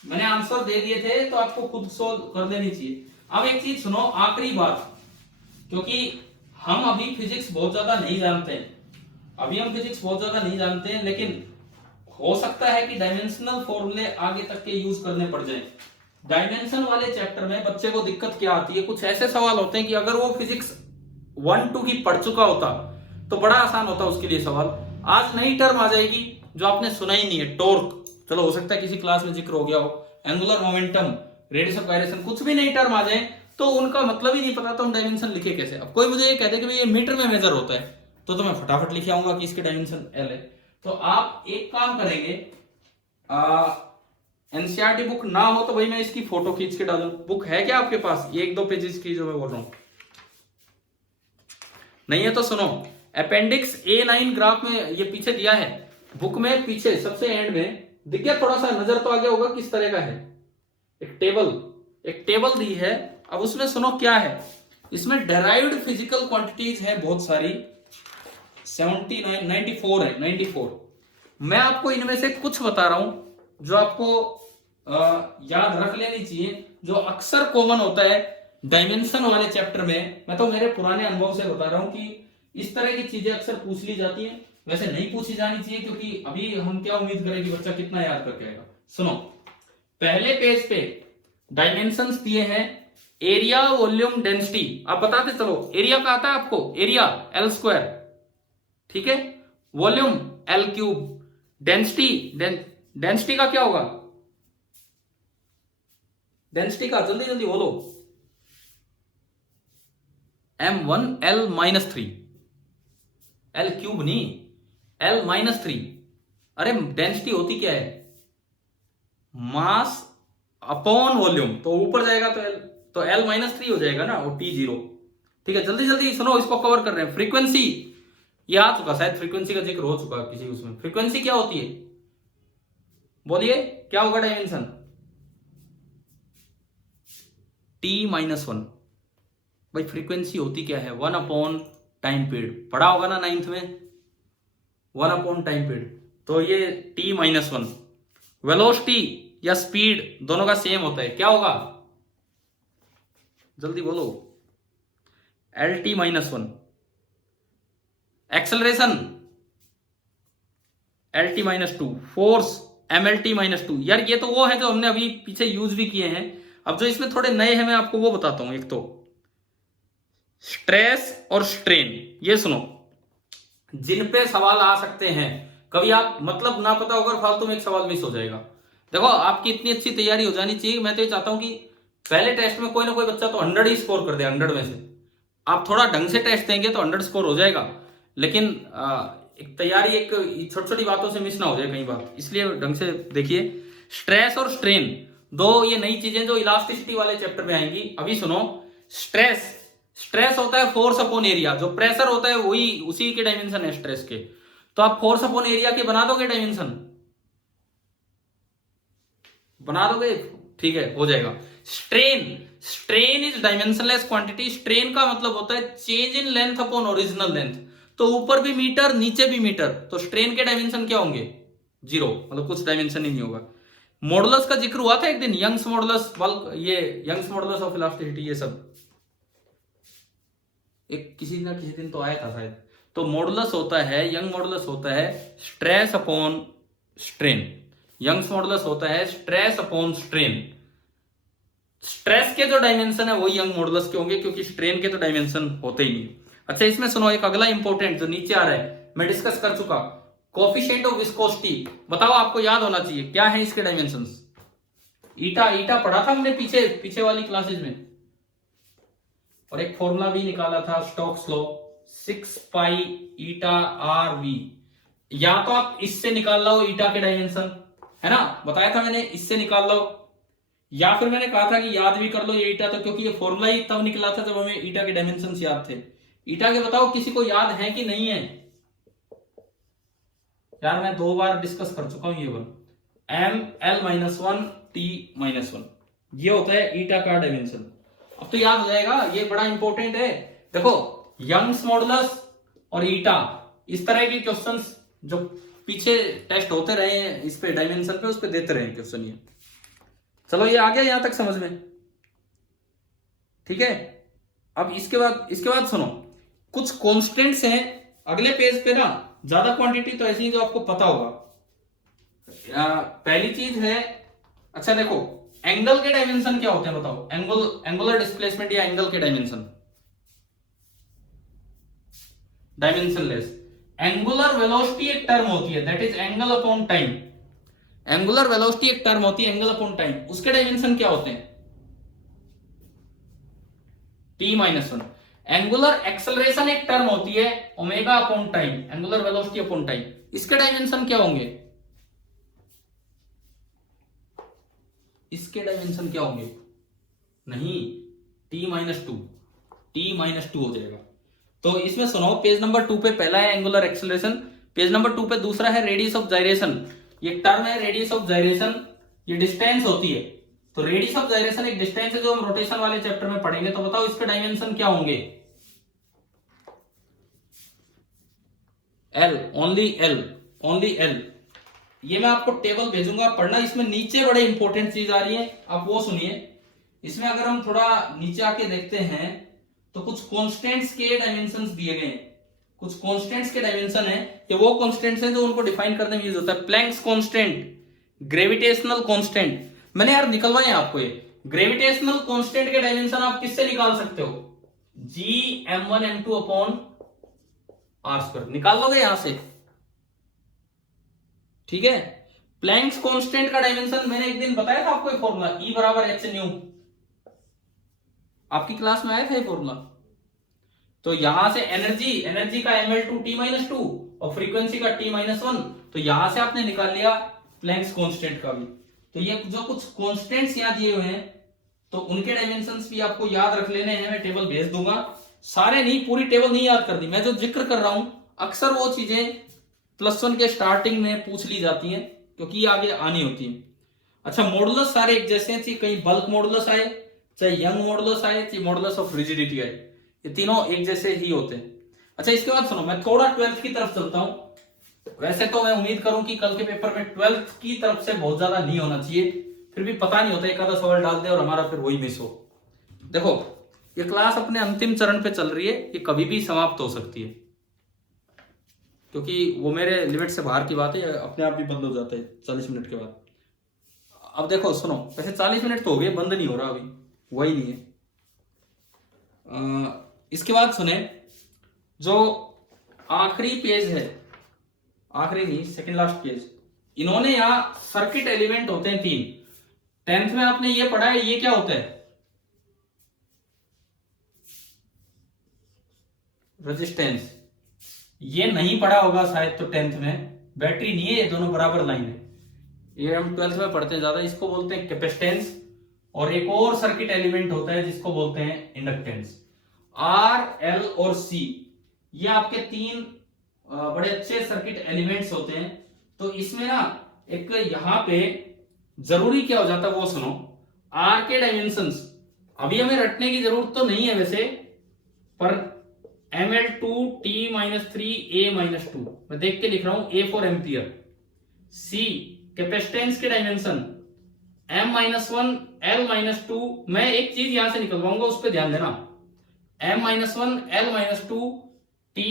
मैंने आंसर दे दिए थे, तो आपको खुद सोल्व कर लेनी चाहिए। अब एक चीज सुनो, आखिरी बात, क्योंकि हम अभी फिजिक्स बहुत ज्यादा नहीं जानते हैं, लेकिन हो सकता है कि डायमेंशनल फॉर्मूले आगे तक के यूज करने पड़ जाएं। डायमेंशन वाले चैप्टर में बच्चे को दिक्कत क्या आती है, कुछ ऐसे सवाल होते हैं कि अगर वो फिजिक्स 1-2 की पढ़ चुका होता तो बड़ा आसान होता उसके लिए सवाल। आज नई टर्म आ जाएगी जो आपने सुना ही नहीं है, टॉर्क। चलो हो सकता है किसी क्लास में जिक्र हो गया हो, angular momentum, radius of gyration, कुछ भी नई टर्म आ जाए तो उनका मतलब ही नहीं पता, तो हम डायमेंशन लिखे कैसे? अब कोई मुझे ये कहते कि ये मीटर में मेजर होता है, तो मैं फटाफट लिखे आऊंगा कि इसके डायमेंशन एल है। तो आप एक काम करेंगे, एनसीईआरटी बुक ना हो तो भाई मैं इसकी फोटो खींच के डालूं। बुक है क्या आपके पास? 1-2 पेजेस की जो मैं बोल रहा हूं, नहीं है तो सुनो, अपेंडिक्स A9 ग्राफ में ये पीछे दिया है बुक में, पीछे सबसे एंड में दिख गया, थोड़ा सा नजर तो आ गया होगा किस तरह का है। एक टेबल दी है। अब उसमें सुनो क्या है, इसमें डेराइव्ड फिजिकल क्वांटिटीज है बहुत सारी, 94 है, 94। मैं आपको इनमें से कुछ बता रहा हूं जो आपको याद रख लेनी चाहिए, जो अक्सर कॉमन होता है डायमेंशन वाले चैप्टर में। मैं तो मेरे पुराने अनुभव से बता रहा हूं कि इस तरह की चीजें अक्सर पूछ ली जाती हैं। वैसे नहीं पूछी जानी चाहिए, क्योंकि अभी हम क्या उम्मीद करें कि बच्चा कितना याद करके आएगा। सुनो, पहले पेज पे डायमेंशंस दिए हैं, एरिया, वॉल्यूम, डेंसिटी। आप बताते चलो, एरिया का आता है आपको, एरिया L², ठीक है, वॉल्यूम L³, डेंसिटी का क्या होगा? डेंसिटी का जल्दी जल्दी बोलो, M1L-3, L³ नहीं, L-3। अरे डेंसिटी होती क्या है? मास अपॉन वॉल्यूम, तो ऊपर जाएगा तो L-3 हो जाएगा ना, और T0। ठीक है, जल्दी जल्दी सुनो, इसको कवर कर रहे हैं। फ्रीक्वेंसी ये आ चुका, शायद फ्रीक्वेंसी का जिक्र हो चुका किसी उसमें। फ्रीक्वेंसी क्या होती है? बोलिए क्या होगा डायमेंशन? T-1। भाई फ्रीक्वेंसी होती क्या है? 1 टाइम पीरियड, पढ़ा होगा ना 9th में, 1 टाइम पीरियड। तो ये T-1। वेलोसिटी या स्पीड दोनों का सेम होता है, क्या होगा? जल्दी बोलो, LT-1। Acceleration LT-2। Force MLT-2। यार ये तो वो है जो हमने अभी पीछे यूज भी किए हैं। अब जो इसमें थोड़े नए हैं मैं आपको वो बताता हूं। एक तो स्ट्रेस और स्ट्रेन, ये सुनो, जिन पे सवाल आ सकते हैं। कभी आप मतलब ना पता होगा, फालतू में एक सवाल मिस हो जाएगा। देखो आपकी इतनी अच्छी तैयारी हो जानी चाहिए। मैं तो ये चाहता हूं कि पहले टेस्ट में कोई ना कोई बच्चा तो 100 ही स्कोर कर दे, 100 में से। आप थोड़ा ढंग से टेस्ट देंगे तो 100 स्कोर हो जाएगा, लेकिन एक तैयारी, एक छोटी छोटी बातों से मिस ना हो जाए कई बार, इसलिए ढंग से देखिए। स्ट्रेस और स्ट्रेन दो ये नई चीजें जो इलास्टिसिटी वाले चैप्टर में आएंगी। अभी सुनो, स्ट्रेस होता है फोर्स अपॉन एरिया, जो प्रेशर होता है वही उसी के डायमेंशन है स्ट्रेस के। तो आप फोर्स अपॉन एरिया के बना दोगे डायमेंशन? बना दोगे? ठीक है, हो जाएगा। Strain is dimensionless quantity. Strain का मतलब होता है change in length upon original length. तो ऊपर भी मीटर नीचे भी मीटर, तो स्ट्रेन के डायमेंशन क्या होंगे? 0, मतलब कुछ डायमेंशन ही नहीं होगा। मॉडुलस का जिक्र हुआ था एक दिन, यंग्स मॉडुलस, बल्क, ये यंग्स मॉडुलस ऑफ इलास्टिसिटी, ये सब एक किसी ना किसी दिन तो आया था शायद। तो मॉडुलस होता है, यंग मॉडुलस होता है stress upon strain, Young's modulus होता है स्ट्रेस अपॉन स्ट्रेन। स्ट्रेस के जो डायमेंशन है वो यंग मॉडुलस के होंगे, क्योंकि स्ट्रेन के तो डायमेंशन होते ही नहीं। अच्छा इसमें सुनो एक अगला इंपॉर्टेंट जो नीचे आ रहा है, मैं डिस्कस कर चुका, कोफिशिएंट ऑफ विस्कोसिटी। बताओ, आपको याद होना चाहिए क्या है इसके डायमेंशंस। ईटा, ईटा पढ़ा था हमने पीछे पीछे वाली क्लासेज में, और एक फॉर्मूला भी निकाला था Stokes law, 6 pi eta R V. या तो आप इससे निकाल लो ईटा के डायमेंशन, है ना, बताया था मैंने, इससे निकाल लो, या फिर मैंने कहा था कि याद भी कर लो ये ईटा, तो क्योंकि ये फॉर्मूला ही तब निकला था जब हमें ईटा के डायमेंशन याद थे। ईटा के बताओ किसी को याद है कि नहीं है। यार मैं 2 बार डिस्कस कर चुका हूं ये one, M L minus one T minus one, ये होता है ईटा का डायमेंशन। अब तो याद हो जाएगा, ये बड़ा इंपॉर्टेंट है। देखो यंग्स मॉडुलस और ईटा, इस तरह के क्वेश्चंस जो पीछे टेस्ट होते रहे हैं इस पे डायमेंशन पे, उस पे देते रहे क्वेश्चन ये। चलो ये आ गया यहां तक समझ में, ठीक है। अब इसके बाद सुनो, कुछ कांस्टेंट्स हैं अगले पेज पे ना, ज्यादा क्वांटिटी तो ऐसी जो आपको पता होगा। पहली चीज है, अच्छा देखो एंगल के डायमेंशन क्या होते हैं बताओ, एंगुलर डिस्प्लेसमेंट या एंगल के डायमेंशन, डायमेंशनलेस। एंगुलर वेलोसिटी एक टर्म होती है, that is angle upon time. Angular velocity एक टर्म होती है एंगल अपॉन टाइम, उसके डायमेंशन क्या होते हैं, t minus one. Angular acceleration एक टर्म होती है omega upon time, angular velocity upon time, इसके डायमेंशन क्या होंगे, इसके डायमेंशन क्या होंगे, नहीं t माइनस टू हो जाएगा। तो इसमें सुनो, पेज नंबर 2 पे पहला है एंगुलर एक्सेलरेशन, पेज नंबर 2 पे दूसरा है रेडियस ऑफ जाइरेशन। ये टर्म है रेडियस ऑफ जाइरेशन, ये डिस्टेंस होती है। तो रेडियस ऑफ जाइरेशन एक डिस्टेंस है जो हम रोटेशन वाले चैप्टर में पढ़ेंगे। तो बताओ इसके डायमेंशन क्या होंगे, एल, ओनली एल। ये मैं आपको टेबल भेजूंगा पढ़ना, इसमें नीचे बड़े इंपॉर्टेंट चीज आ रही है, आप वो सुनिए। इसमें अगर हम थोड़ा नीचे आके देखते हैं तो कुछ कांस्टेंट्स के डायमेंशंस दिए गए हैं, कुछ कांस्टेंट्स के डायमेंशन है, ये वो कांस्टेंट्स हैं जो उनको डिफाइन करने में यूज होता है। प्लैंक्स कांस्टेंट, ग्रेविटेशनल कांस्टेंट, मैंने यार निकलवाए आपको ये। ग्रेविटेशनल कांस्टेंट के डायमेंशन आप किससे निकाल सकते हो, जी m1 m2 upon are square, निकाल लोगे यहां से, ठीक है। प्लैंक्स कांस्टेंट का डायमेंशन मैंने एक दिन बताया था आपको, फॉर्मूला E बराबर h न्यू, आपकी क्लास में आया था ये फॉर्मूला। तो यहां से एनर्जी का ml2 t माइनस टू और फ्रीक्वेंसी का t माइनस वन, तो यहां से आपने निकाल लिया प्लैंक्स कांस्टेंट का भी। तो ये जो कुछ कांस्टेंट्स यहां दिए हुए हैं, तो उनके डायमेंशंस भी आपको याद रख लेने हैं, मैं टेबल भेज दूंगा। सारे नहीं, पूरी टेबल नहीं याद कर दी, मैं जो जिक्र कर रहा हूं अक्सर वो चीजें +1 के स्टार्टिंग में पूछ ली जाती हैं, क्योंकि ये आगे आनी होती है। अच्छा मॉडुलस सारे एक जैसे हैं, चाहे कहीं बल्क मॉडुलस आए, चाहे यंग मॉडुलस आए, चाहे मॉडुलस ऑफ रिजिडिटी आए, ये तीनों एक जैसे ही होते हैं। अच्छा इसके बाद सुनो, मैं थोड़ा 12th की तरफ चलता हूं। वैसे तो मैं उम्मीद करूं कि कल के पेपर में 12th की तरफ से बहुत ज्यादा नहीं होना चाहिए, फिर भी पता नहीं होता, एक आधा सवाल डाल दे और हमारा फिर वही मिस हो। देखो ये क्लास अपने अंतिम चरण पे चल रही है, ये कभी भी समाप्त हो सकती है, क्योंकि वो मेरे लिमिट से बाहर की बात है, अपने आप भी बंद हो जाता है 40 मिनट के बाद। अब देखो सुनो, वैसे 40 मिनट तो हो गए, बंद नहीं हो रहा अभी, वही नहीं है। इसके बाद सुने, जो आखिरी पेज है, आखिरी नहीं सेकंड लास्ट पेज, इन्होंने यहां सर्किट एलिमेंट होते हैं 3। 10th में आपने ये पढ़ा है, ये क्या होता है, रेजिस्टेंस। ये नहीं पढ़ा होगा शायद तो 10th में, बैटरी नहीं है, ये दोनों बराबर लाइन है, ये हम 12th में पढ़ते हैं ज्यादा, इसको बोलते हैं कैपेसिटेंस। और एक और सर्किट एलिमेंट होता है जिसको बोलते हैं इंडक्टेंस। आर, एल और सी, ये आपके 3 बड़े अच्छे सर्किट एलिमेंट्स होते हैं। तो इसमें ना एक यहां पे जरूरी क्या हो जाता है वो सुनो, आर के डायमेंशंस अभी हमें रटने की जरूरत तो नहीं है वैसे, पर ml2 t minus 3 a minus 2, मैं देख के लिख रहा हूं, a for ampere. C capacitance के dimension m minus 1 l minus 2, मैं एक चीज यहां से निकलवाऊंगा उस पर ध्यान देना, m minus 1 l minus 2 t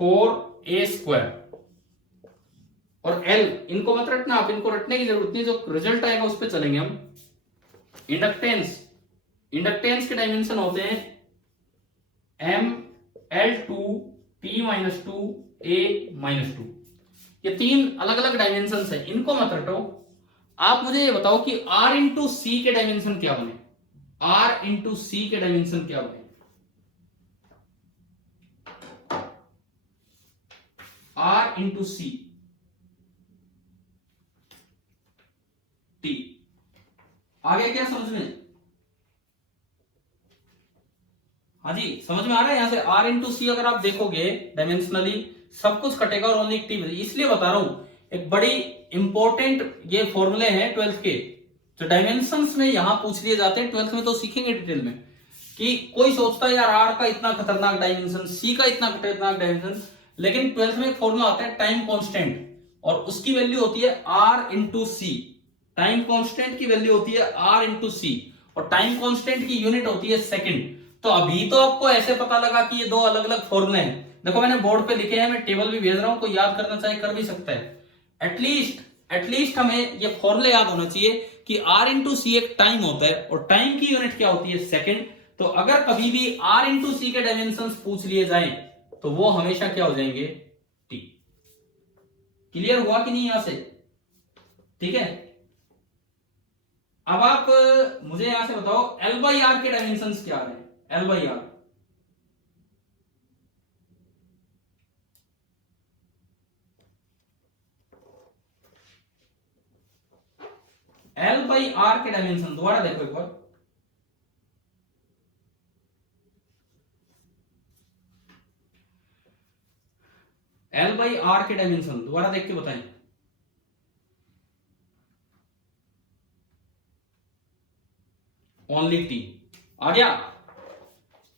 4 a square. और l इनको मत रटना आप, इनको रटने की जरूरत नहीं, जो रिजल्ट आएगा उस पर चलेंगे हम। इंडक्टेंस के डायमेंशन होते हैं m L2 T minus 2 A minus 2। ये तीन अलग अलग डायमेंशन है, इनको मत रटो। आप मुझे ये बताओ कि R इंटू सी के डायमेंशन क्या बने, R इंटू सी के डायमेंशन क्या बने? R इंटू सी T। आगे क्या समझ में? हाँ जी, समझ में आ रहा है? यहां से R इंटू सी अगर आप देखोगे डायमेंशनली सब कुछ कटेगा और ओनली टी। इसलिए बता रहा हूं, एक बड़ी इंपॉर्टेंट ये फॉर्मूले हैं 12th के, जो डायमेंशंस में यहां पूछ लिए जाते हैं। 12th में तो सीखेंगे डिटेल में कि कोई सोचता है यार R का इतना खतरनाक डायमेंशन, C का इतना खतरनाक डायमेंशन, लेकिन 12th में एक फॉर्मूला आता है टाइम कांस्टेंट, और उसकी वैल्यू होती है R इंटू सी। टाइम कांस्टेंट की वैल्यू होती है R इंटू सी, और टाइम कांस्टेंट की यूनिट होती है सेकंड। तो अभी तो आपको ऐसे पता लगा कि ये दो अलग अलग फॉर्मूले हैं। देखो मैंने बोर्ड पे लिखे हैं, मैं टेबल भी भेज रहा हूं, कोई याद करना चाहे कर भी सकता है। एटलीस्ट हमें ये फॉर्मूले याद होना चाहिए कि R इंटू सी एक टाइम होता है, और टाइम की यूनिट क्या होती है? सेकंड। तो अगर कभी भी R इंटू सी के डायमेंशन पूछ लिए जाएं तो वो हमेशा क्या हो जाएंगे? T। क्लियर हुआ कि नहीं यहां से? ठीक है, अब आप मुझे यहां से बताओ L बाई आर के डायमेंशन क्या है? L by R, L by R के डायमेंशन दोबारा देखो एक बार। L बाई आर के डायमेंशन दोबारा देख के बताएं। ओनली टी आ गया।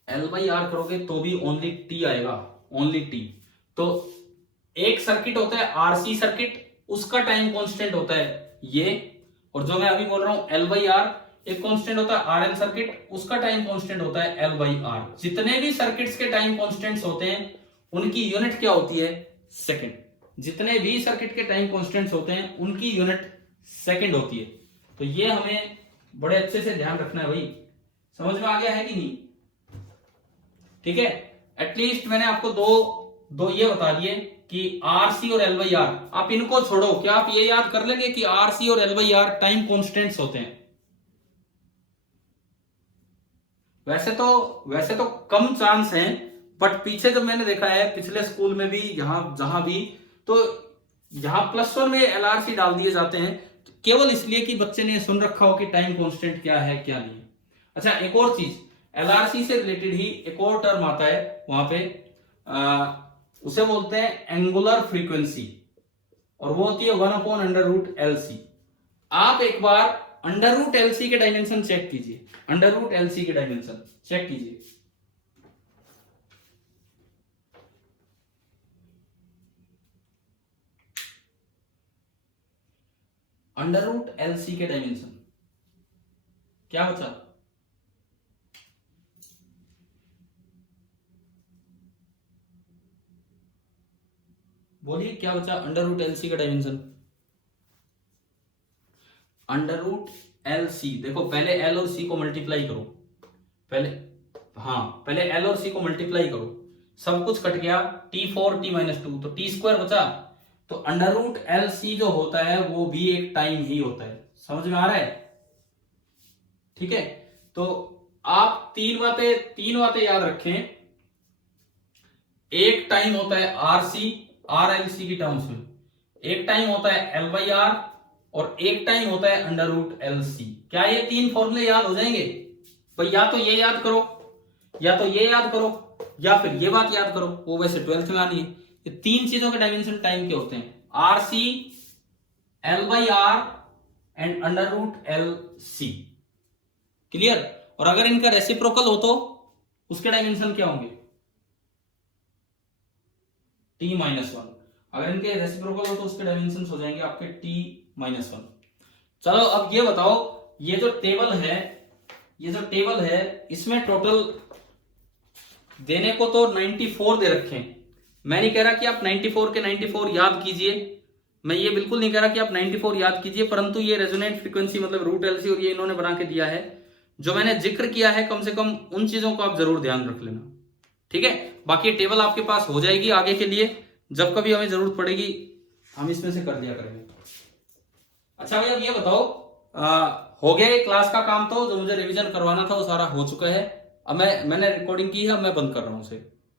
L बाई आर करोगे तो भी ओनली टी आएगा, ओनली टी। तो एक सर्किट होता है आरसी सर्किट, उसका टाइम कांस्टेंट होता है ये, और जो मैं अभी बोल रहा हूं L बाई आर, एक कांस्टेंट होता है आरएल सर्किट, उसका टाइम कांस्टेंट होता है L बाई आर। जितने भी सर्किट्स के टाइम कांस्टेंट्स होते हैं उनकी यूनिट क्या होती है? सेकंड। जितने भी सर्किट के टाइम कांस्टेंट्स होते हैं उनकी यूनिट सेकंड होती है। तो ये हमें बड़े अच्छे से ध्यान रखना है भाई। समझ में आ गया है कि नहीं? ठीक है, एटलीस्ट मैंने आपको दो ये बता दिए कि आरसी और एल बाई आर। आप इनको छोड़ो, क्या आप ये याद कर लेंगे कि आरसी और L by R time constants होते हैं? वैसे तो कम चांस हैं, बट पीछे जब मैंने देखा है पिछले स्कूल में भी, जहां भी, तो यहां +1 में एलआरसी डाल दिए जाते हैं, तो केवल इसलिए कि बच्चे ने सुन रखा हो कि टाइम कांस्टेंट क्या है क्या नहीं। अच्छा, एक और चीज, एलआरसी से रिलेटेड ही एक और टर्म आता है वहां पे, उसे बोलते हैं एंगुलर फ्रीक्वेंसी, और वो होती है 1/√LC। आप एक बार √LC के डायमेंशन चेक कीजिए, √LC के डायमेंशन चेक कीजिए। √LC के डायमेंशन क्या बचा? बोलिए क्या बचा? √LC का डायमेंशन, √LC। देखो पहले L और C को मल्टीप्लाई करो, पहले L और C को मल्टीप्लाई करो, सब कुछ कट गया, T4 T-2 तो T² बचा। तो √LC जो होता है वो भी एक टाइम ही होता है। समझ में आ रहा है? ठीक है, तो आप तीन बातें याद रखें। एक टाइम होता है RLC की टर्म्स में, एक टाइम होता है L बाई आर, और एक टाइम होता है √LC। क्या ये तीन फॉर्मूले याद हो जाएंगे? भाई या तो ये याद करो, या तो ये याद करो, या फिर ये बात याद करो, वो वैसे 12th में आनी है। ये तीन चीजों के डायमेंशन टाइम के होते हैं, RC, L by R and √LC। Clear? और अगर इनका रेसिप्रोकल हो तो उसके डायमेंशन क्या होंगे? T-1। अगर इनके रेसिप्रोकल हो तो उसके डायमेंशन हो जाएंगे आपके T-1। चलो अब ये बताओ, ये जो टेबल है इसमें टोटल देने को तो 94 दे रखे हैं। मैं नहीं कह रहा कि आप 94 के 94 याद कीजिए, मैं ये बिल्कुल नहीं कह रहा कि आप 94 याद कीजिए, परंतु ये रेजोनेंट फ्रीक्वेंसी मतलब √LC और ये इन्होंने बना के दिया है, जो मैंने जिक्र किया है, कम से कम उन चीजों को आप जरूर ध्यान रख लेना। ठीक है। बाकी टेबल आपके पास हो जाएगी आगे के लिए, जब कभी हमें जरूरत पड़ेगी हम इसमें से कर दिया करेंगे। अच्छा भाई अब ये बताओ, हो गया ये क्लास का काम, तो जो मुझे रिवीजन करवाना था वो सारा हो चुका है। अब मैंने रिकॉर्डिंग की है, अब मैं बंद कर रहा हूँ उसे।